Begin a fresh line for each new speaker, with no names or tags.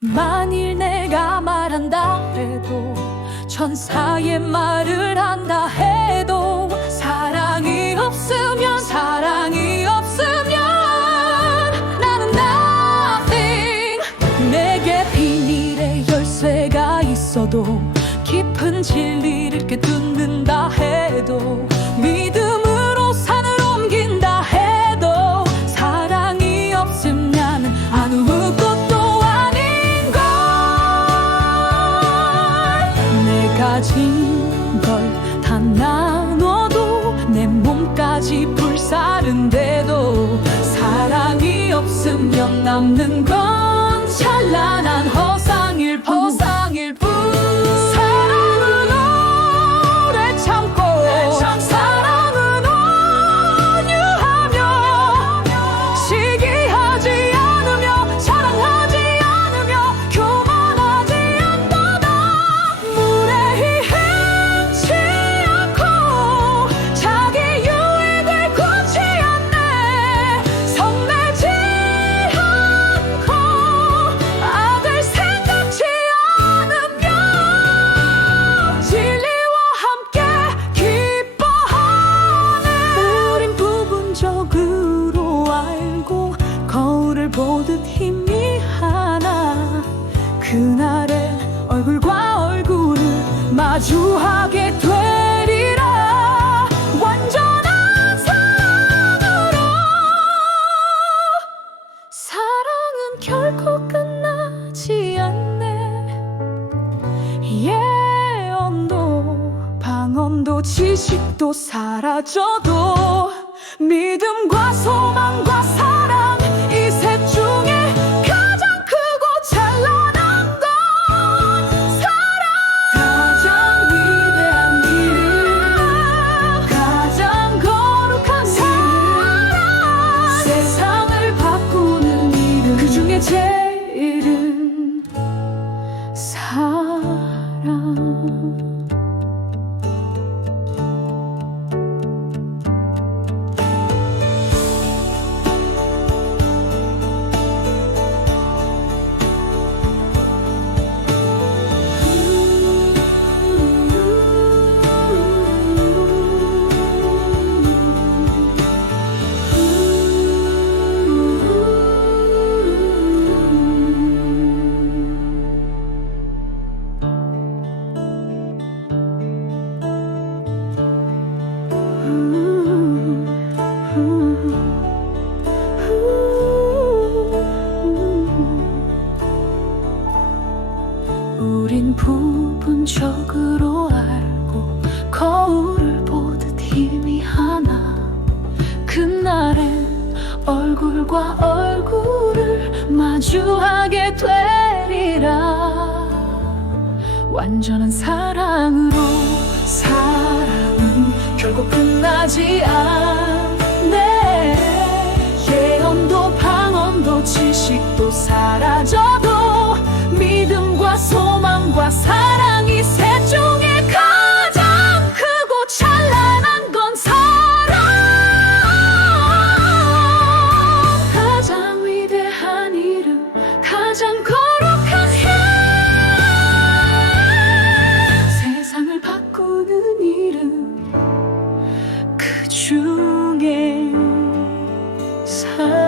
만일 내가 말한다 해도 천사의 말을 한다 해도 사랑이 없으면 사랑이 없으면 나는 nothing. 내게 비밀의 열쇠가 있어도 깊은 진리 가진 걸 다 나눠도 내 몸까지 불사른데도 사랑이 없으면 남는 건 찬란한 허상일 허 방언도 지식도 사라져도 믿음과 소망과 우린 부분적으로 알고 거울을 보듯 희미하나. 그날엔 얼굴과 얼굴을 마주하게 되리라. 완전한 사랑으로 사랑은 결국 끝나지 않네. 예언도 방언도 지식도 사라져도 중에 살